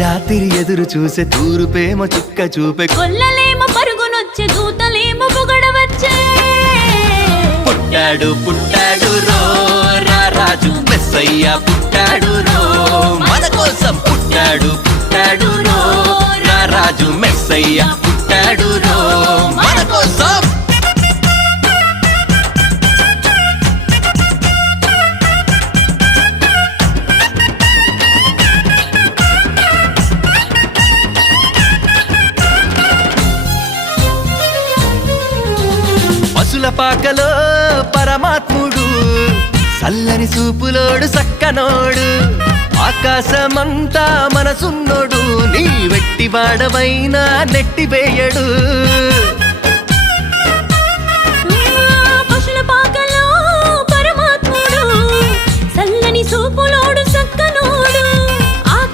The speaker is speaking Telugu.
రాత్రి ఎదురు చూసే తూరుపేమో చుక్క చూపే కొల్లలేమో పరుగునొచ్చే దూతలేమో పొగడవచ్చే పుట్టాడు పుట్టాడు రో రారాజు మెస్సయ్య పుట్టాడు రో మన కోసం పుట్టాడు పుట్టాడు రో రారాజు మెస్సయ్య పుట్టాడు రో మన కోసం పశుల పాకలో పరమాత్ముడు చల్లని చూపులోడు సక్కనోడు ఆకాశమంతా మనసున్నోడు నీ వెట్టి వాడవైనా నెట్టివేయడు పశుల పాకలో పరమాత్ముడు చల్లని చూపులోడు